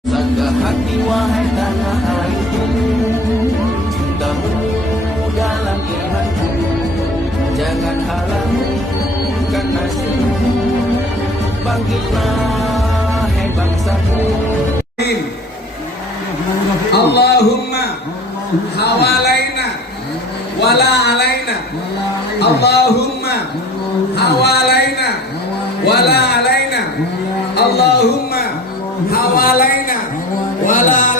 Sanggah hati wahai tanah airku, cintamu dalam imanku. Jangan halangkan nasibku, bangkitlah hai bangsaku. Allahumma hawalaina wala alaina. Allahumma hawalaina wala alaina. Allahumma hawalaina wala alaina.